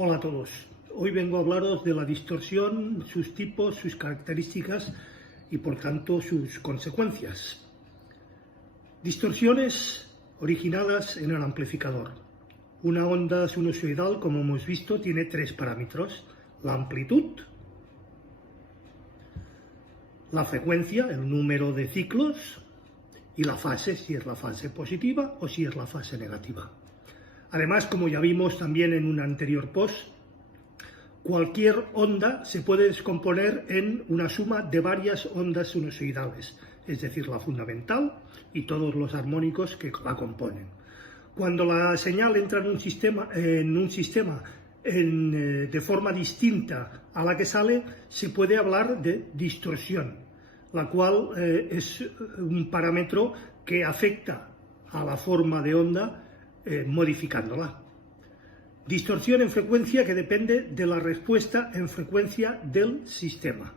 Hola a todos. Hoy vengo a hablaros de la distorsión, sus tipos, sus características y por tanto sus consecuencias. Distorsiones originadas en el amplificador. Una onda sinusoidal, como hemos visto, tiene tres parámetros: la amplitud, la frecuencia, el número de ciclos, y la fase, si es la fase positiva o si es la fase negativa. Además, como ya vimos también en un anterior post, cualquier onda se puede descomponer en una suma de varias ondas sinusoidales, es decir, la fundamental y todos los armónicos que la componen. Cuando la señal entra en un sistema de forma distinta a la que sale, se puede hablar de distorsión, la cual es un parámetro que afecta a la forma de onda modificándola. Distorsión en frecuencia que depende de la respuesta en frecuencia del sistema.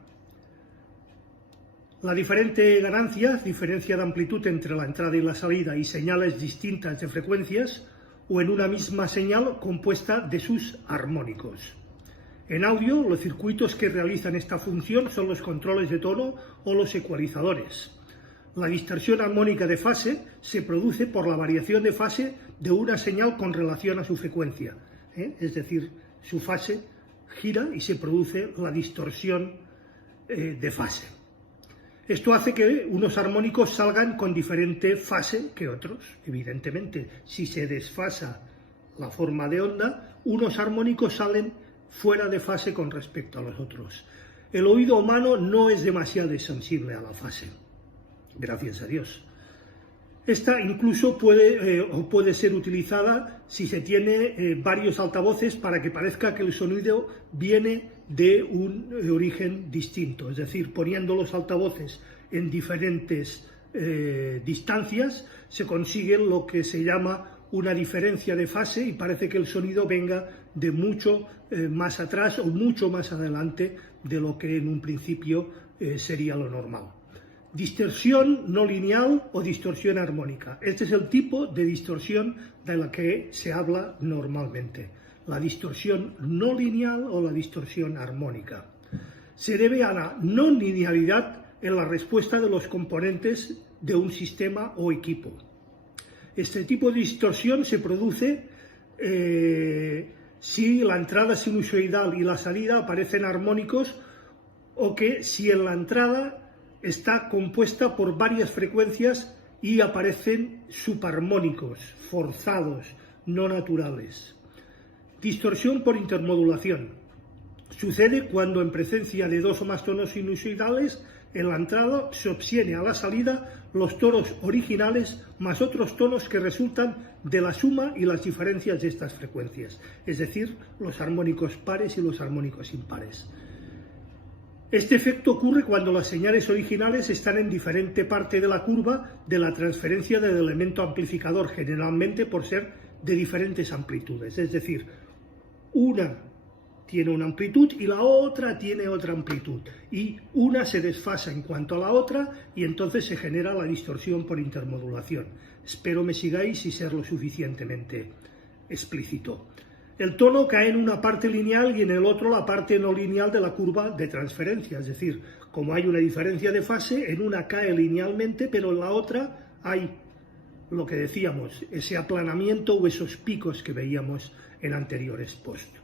La diferencia de amplitud entre la entrada y la salida y señales distintas de frecuencias o en una misma señal compuesta de sus armónicos. En audio, los circuitos que realizan esta función son los controles de tono o los ecualizadores. La distorsión armónica de fase se produce por la variación de fase de una señal con relación a su frecuencia. Es decir, su fase gira y se produce la distorsión de fase. Esto hace que unos armónicos salgan con diferente fase que otros. Evidentemente, si se desfasa la forma de onda, unos armónicos salen fuera de fase con respecto a los otros. El oído humano no es demasiado sensible a la fase, gracias a Dios. Esta incluso puede ser utilizada si se tiene varios altavoces para que parezca que el sonido viene de un origen distinto, es decir, poniendo los altavoces en diferentes distancias se consigue lo que se llama una diferencia de fase y parece que el sonido venga de mucho más atrás o mucho más adelante de lo que en un principio sería lo normal. Distorsión no lineal o distorsión armónica. Este es el tipo de distorsión de la que se habla normalmente. La distorsión no lineal o la distorsión armónica. Se debe a la no linealidad en la respuesta de los componentes de un sistema o equipo. Este tipo de distorsión se produce si la entrada sinusoidal y la salida aparecen armónicos o que si en la entrada está compuesta por varias frecuencias y aparecen subarmónicos, forzados, no naturales. Distorsión por intermodulación. Sucede cuando en presencia de dos o más tonos sinusoidales en la entrada se obtiene a la salida los tonos originales más otros tonos que resultan de la suma y las diferencias de estas frecuencias, es decir, los armónicos pares y los armónicos impares. Este efecto ocurre cuando las señales originales están en diferente parte de la curva de la transferencia del elemento amplificador, generalmente por ser de diferentes amplitudes. Es decir, una tiene una amplitud y la otra tiene otra amplitud. Y una se desfasa en cuanto a la otra y entonces se genera la distorsión por intermodulación. Espero me sigáis y ser lo suficientemente explícito. El tono cae en una parte lineal y en el otro la parte no lineal de la curva de transferencia, es decir, como hay una diferencia de fase, en una cae linealmente, pero en la otra hay lo que decíamos, ese aplanamiento o esos picos que veíamos en anteriores posts.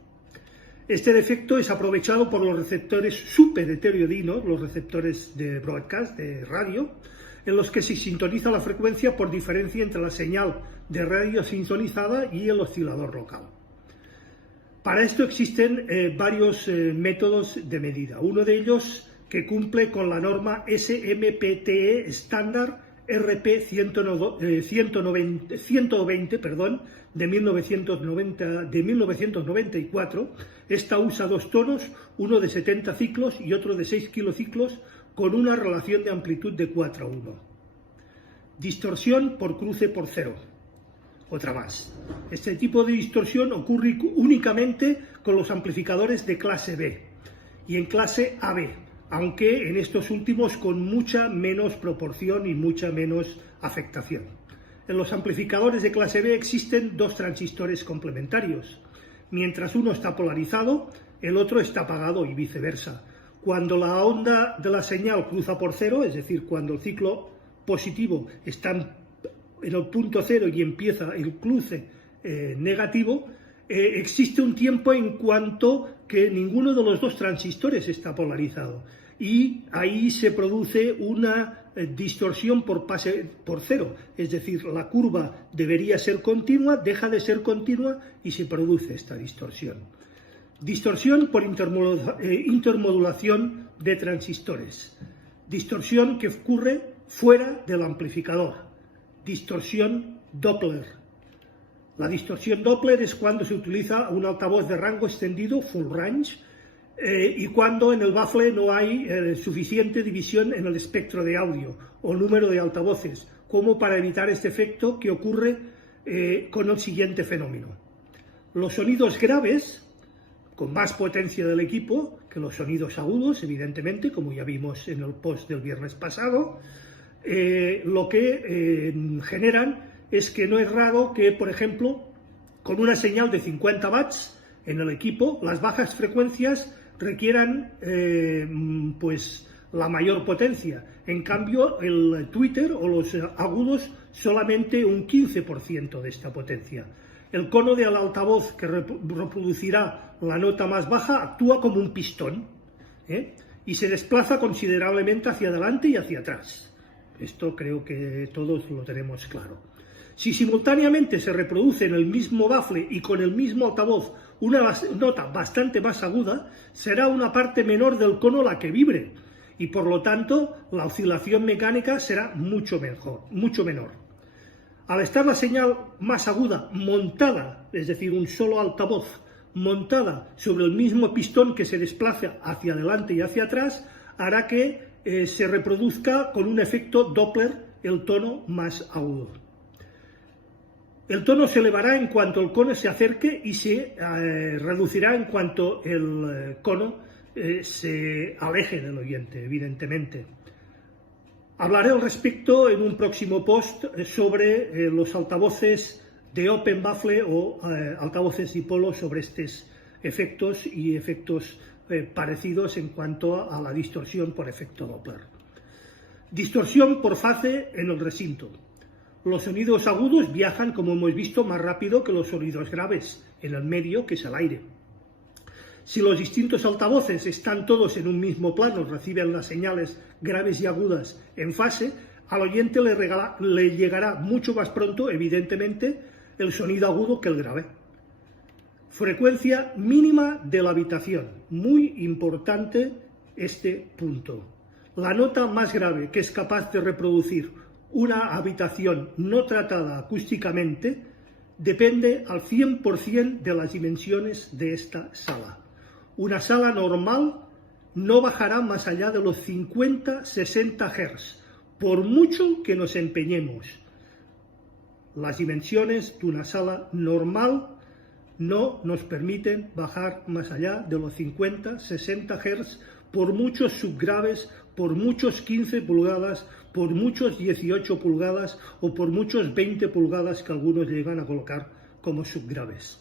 Este defecto es aprovechado por los receptores superheteroidinos, los receptores de broadcast, de radio, en los que se sintoniza la frecuencia por diferencia entre la señal de radio sintonizada y el oscilador local. Para esto existen varios métodos de medida. Uno de ellos que cumple con la norma SMPTE estándar RP 120 de 1994. Esta usa dos tonos, uno de 70 ciclos y otro de 6 kilociclos, con una relación de amplitud de 4:1. Distorsión por cruce por cero. Otra más. Este tipo de distorsión ocurre únicamente con los amplificadores de clase B y en clase AB, aunque en estos últimos con mucha menos proporción y mucha menos afectación. En los amplificadores de clase B existen dos transistores complementarios, Mientras uno está polarizado, el otro está apagado y viceversa. Cuando la onda de la señal cruza por cero, es decir, cuando el ciclo positivo está en el punto cero y empieza el cruce negativo, existe un tiempo en cuanto que ninguno de los dos transistores está polarizado y ahí se produce una distorsión por cero, es decir, la curva debería ser continua, deja de ser continua y se produce esta distorsión. Distorsión por intermodulación de transistores, distorsión que ocurre fuera del amplificador, distorsión Doppler. La distorsión Doppler es cuando se utiliza un altavoz de rango extendido, full range, y cuando en el baffle no hay suficiente división en el espectro de audio o número de altavoces, como para evitar este efecto que ocurre con el siguiente fenómeno. Los sonidos graves, con más potencia del equipo que los sonidos agudos, evidentemente, como ya vimos en el post del viernes pasado, lo que generan es que no es raro que, por ejemplo, con una señal de 50 watts en el equipo, las bajas frecuencias requieran pues la mayor potencia. En cambio, el tweeter o los agudos solamente un 15% de esta potencia. El cono del altavoz que reproducirá la nota más baja actúa como un pistón y se desplaza considerablemente hacia adelante y hacia atrás. Esto creo que todos lo tenemos claro. Si simultáneamente se reproduce en el mismo baffle y con el mismo altavoz una nota bastante más aguda, será una parte menor del cono la que vibre y por lo tanto la oscilación mecánica será mucho menor. Al estar la señal más aguda montada, es decir, un solo altavoz montada sobre el mismo pistón que se desplaza hacia adelante y hacia atrás, hará que se reproduzca con un efecto Doppler el tono más agudo. El tono se elevará en cuanto el cono se acerque y se reducirá en cuanto el cono se aleje del oyente, evidentemente. Hablaré al respecto en un próximo post sobre los altavoces de Open Baffle o altavoces dipolo sobre estos efectos y efectos parecidos en cuanto a la distorsión por efecto Doppler. Distorsión por fase en el recinto. Los sonidos agudos viajan, como hemos visto, más rápido que los sonidos graves en el medio, que es el aire. Si los distintos altavoces están todos en un mismo plano, reciben las señales graves y agudas en fase, al oyente le llegará mucho más pronto, evidentemente, el sonido agudo que el grave. Frecuencia mínima de la habitación. Muy importante este punto. La nota más grave que es capaz de reproducir una habitación no tratada acústicamente depende al 100% de las dimensiones de esta sala. Una sala normal no bajará más allá de los 50-60 Hz, por mucho que nos empeñemos. Las dimensiones de una sala normal no nos permiten bajar más allá de los 50-60 Hz, por muchos subgraves, por muchos 15 pulgadas, por muchos 18 pulgadas o por muchos 20 pulgadas que algunos llegan a colocar como subgraves.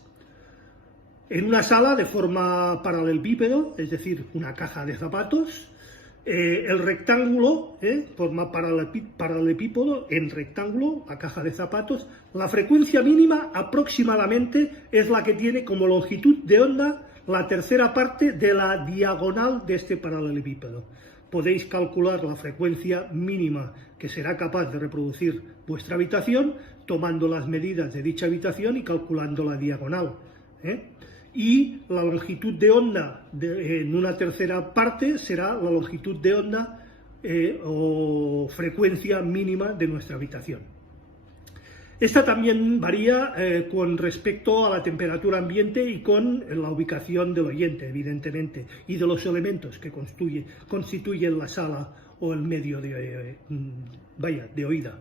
En una sala de forma paralelepípedo, es decir, una caja de zapatos, el rectángulo, forma paralelepípedo en rectángulo, la caja de zapatos, la frecuencia mínima aproximadamente es la que tiene como longitud de onda la tercera parte de la diagonal de este paralelepípedo. Podéis calcular la frecuencia mínima que será capaz de reproducir vuestra habitación tomando las medidas de dicha habitación y calculando la diagonal. Y la longitud de onda en una tercera parte será la longitud de onda o frecuencia mínima de nuestra habitación. Esta también varía con respecto a la temperatura ambiente y con la ubicación del oyente, evidentemente, y de los elementos que constituyen la sala o el medio de oída.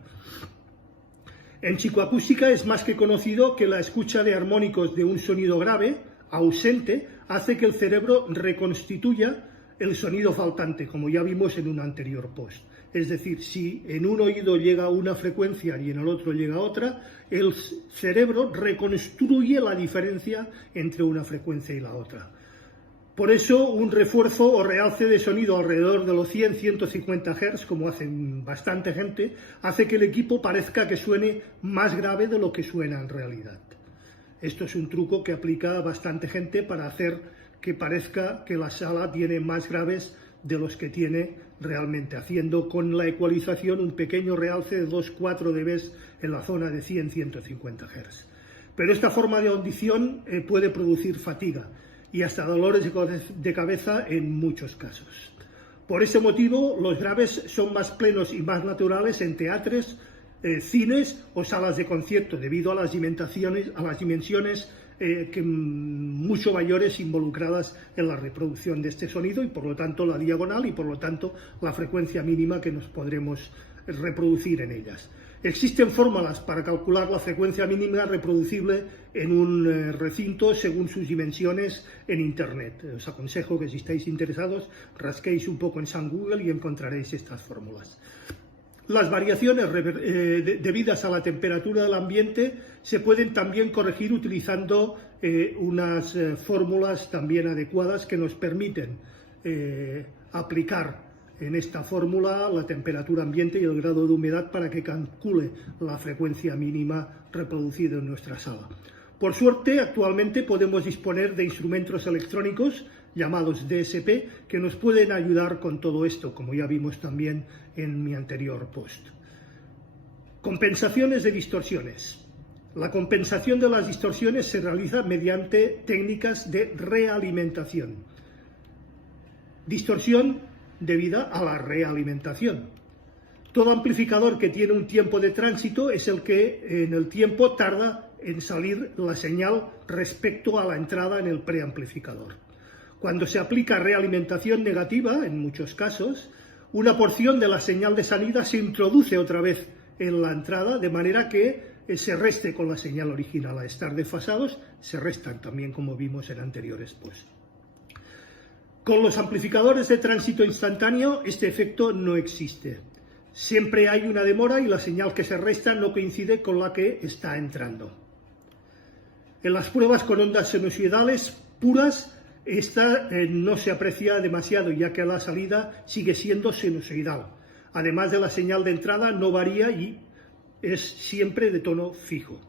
En psicoacústica es más que conocido que la escucha de armónicos de un sonido grave, ausente, hace que el cerebro reconstituya el sonido faltante, como ya vimos en un anterior post. Es decir, si en un oído llega una frecuencia y en el otro llega otra, el cerebro reconstruye la diferencia entre una frecuencia y la otra. Por eso, un refuerzo o realce de sonido alrededor de los 100-150 Hz, como hace bastante gente, hace que el equipo parezca que suene más grave de lo que suena en realidad. Esto es un truco que aplica bastante gente para hacer que parezca que la sala tiene más graves de los que tiene realmente, haciendo con la ecualización un pequeño realce de 2-4 dB en la zona de 100-150 Hz. Pero esta forma de audición puede producir fatiga y hasta dolores de cabeza en muchos casos. Por ese motivo, los graves son más plenos y más naturales en teatros, cines o salas de concierto, debido a las dimensiones mucho mayores involucradas en la reproducción de este sonido y por lo tanto la diagonal y por lo tanto la frecuencia mínima que nos podremos reproducir en ellas. Existen fórmulas para calcular la frecuencia mínima reproducible en un recinto según sus dimensiones en Internet. Os aconsejo que si estáis interesados rasquéis un poco en San Google y encontraréis estas fórmulas. Las variaciones debidas a la temperatura del ambiente se pueden también corregir utilizando unas fórmulas también adecuadas que nos permiten aplicar en esta fórmula la temperatura ambiente y el grado de humedad para que calcule la frecuencia mínima reproducida en nuestra sala. Por suerte, actualmente podemos disponer de instrumentos electrónicos llamados DSP que nos pueden ayudar con todo esto, como ya vimos también en mi anterior post. Compensaciones de distorsiones. La compensación de las distorsiones se realiza mediante técnicas de realimentación. Distorsión debida a la realimentación. Todo amplificador que tiene un tiempo de tránsito es el que en el tiempo tarda en salir la señal respecto a la entrada en el preamplificador. Cuando se aplica realimentación negativa, en muchos casos, una porción de la señal de salida se introduce otra vez en la entrada, de manera que se reste con la señal original. Al estar desfasados, se restan también, como vimos en anteriores posts. Con los amplificadores de tránsito instantáneo, este efecto no existe. Siempre hay una demora y la señal que se resta no coincide con la que está entrando. En las pruebas con ondas sinusoidales puras, esta no se aprecia demasiado, ya que la salida sigue siendo sinusoidal. Además de la señal de entrada no varía y es siempre de tono fijo.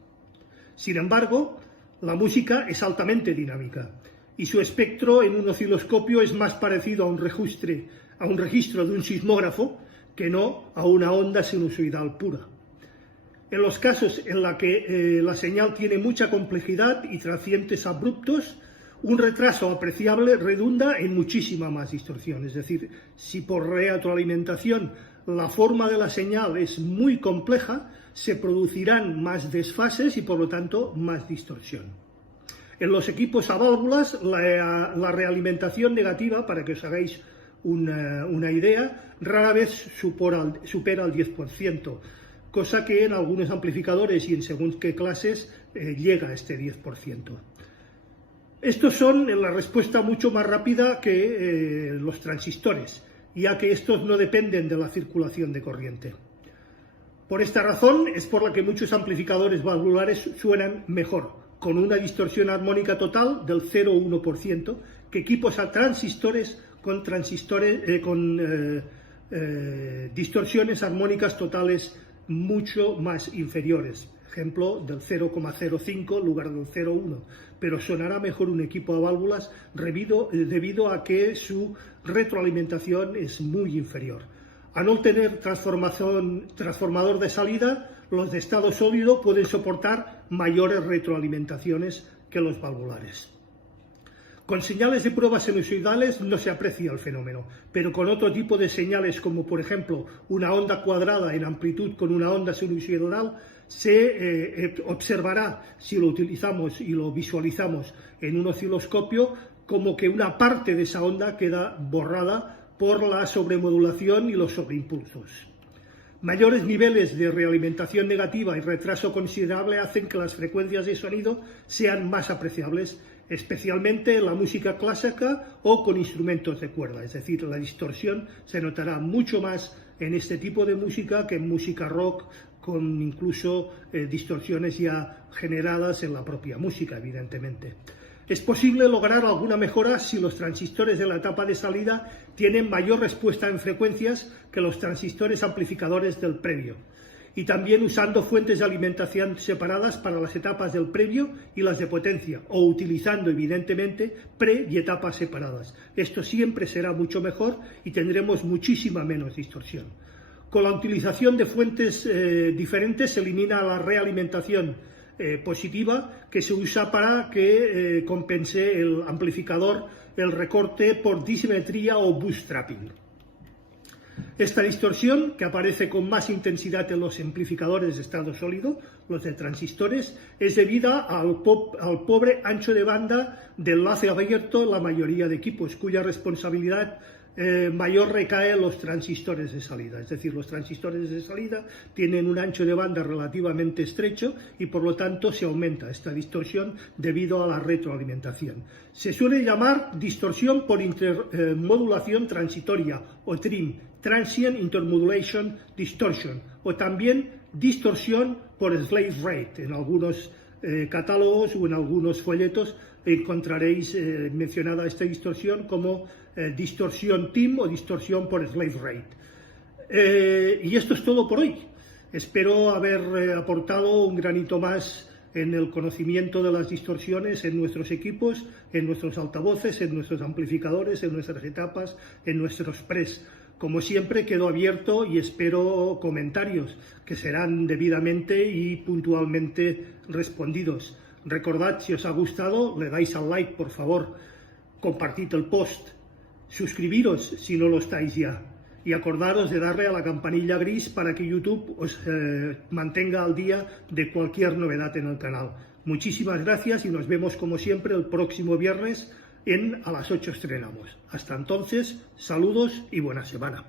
Sin embargo, la música es altamente dinámica y su espectro en un osciloscopio es más parecido a un registro de un sismógrafo que no a una onda sinusoidal pura. En los casos en los que la señal tiene mucha complejidad y transientes abruptos, un retraso apreciable redunda en muchísima más distorsión. Es decir, si por retroalimentación la forma de la señal es muy compleja, se producirán más desfases y por lo tanto más distorsión. En los equipos a válvulas, la realimentación negativa, para que os hagáis una idea, rara vez supera el 10%, cosa que en algunos amplificadores y en según qué clases llega a este 10%. Estos son la respuesta mucho más rápida que los transistores, ya que estos no dependen de la circulación de corriente. Por esta razón es por la que muchos amplificadores valvulares suenan mejor, con una distorsión armónica total del 0,1%, que equipos a transistores con distorsiones armónicas totales mucho más inferiores. Ejemplo, del 0,05 en lugar del 0,1, pero sonará mejor un equipo a válvulas debido a que su retroalimentación es muy inferior. A no tener transformador de salida, los de estado sólido pueden soportar mayores retroalimentaciones que los valvulares. Con señales de pruebas sinusoidales no se aprecia el fenómeno, pero con otro tipo de señales, como por ejemplo una onda cuadrada en amplitud con una onda sinusoidal, se observará, si lo utilizamos y lo visualizamos en un osciloscopio, como que una parte de esa onda queda borrada por la sobremodulación y los sobreimpulsos. Mayores niveles de realimentación negativa y retraso considerable hacen que las frecuencias de sonido sean más apreciables, especialmente en la música clásica o con instrumentos de cuerda, es decir, la distorsión se notará mucho más en este tipo de música que en música rock, con incluso distorsiones ya generadas en la propia música, evidentemente. Es posible lograr alguna mejora si los transistores de la etapa de salida tienen mayor respuesta en frecuencias que los transistores amplificadores del previo, y también usando fuentes de alimentación separadas para las etapas del previo y las de potencia, o utilizando evidentemente pre y etapas separadas. Esto siempre será mucho mejor y tendremos muchísima menos distorsión. Con la utilización de fuentes diferentes se elimina la realimentación positiva que se usa para que compense el amplificador el recorte por disimetría o bootstrapping. Esta distorsión, que aparece con más intensidad en los amplificadores de estado sólido, los de transistores, es debida al pobre ancho de banda del enlace abierto en la mayoría de equipos, cuya responsabilidad mayor recae en los transistores de salida. Es decir, los transistores de salida tienen un ancho de banda relativamente estrecho y por lo tanto se aumenta esta distorsión debido a la retroalimentación. Se suele llamar distorsión por intermodulación transitoria o TRIM, Transient Intermodulation Distortion, o también distorsión por slave rate. En algunos catálogos o en algunos folletos encontraréis mencionada esta distorsión como distorsión TIM o distorsión por slave rate. Y esto es todo por hoy. Espero haber aportado un granito más en el conocimiento de las distorsiones en nuestros equipos, en nuestros altavoces, en nuestros amplificadores, en nuestras etapas, en nuestros pres. Como siempre, quedo abierto y espero comentarios que serán debidamente y puntualmente respondidos. Recordad, si os ha gustado, le dais al like, por favor, compartid el post, suscribiros si no lo estáis ya, y acordaros de darle a la campanilla gris para que YouTube os mantenga al día de cualquier novedad en el canal. Muchísimas gracias y nos vemos como siempre el próximo viernes a las 8 estrenamos. Hasta entonces, saludos y buena semana.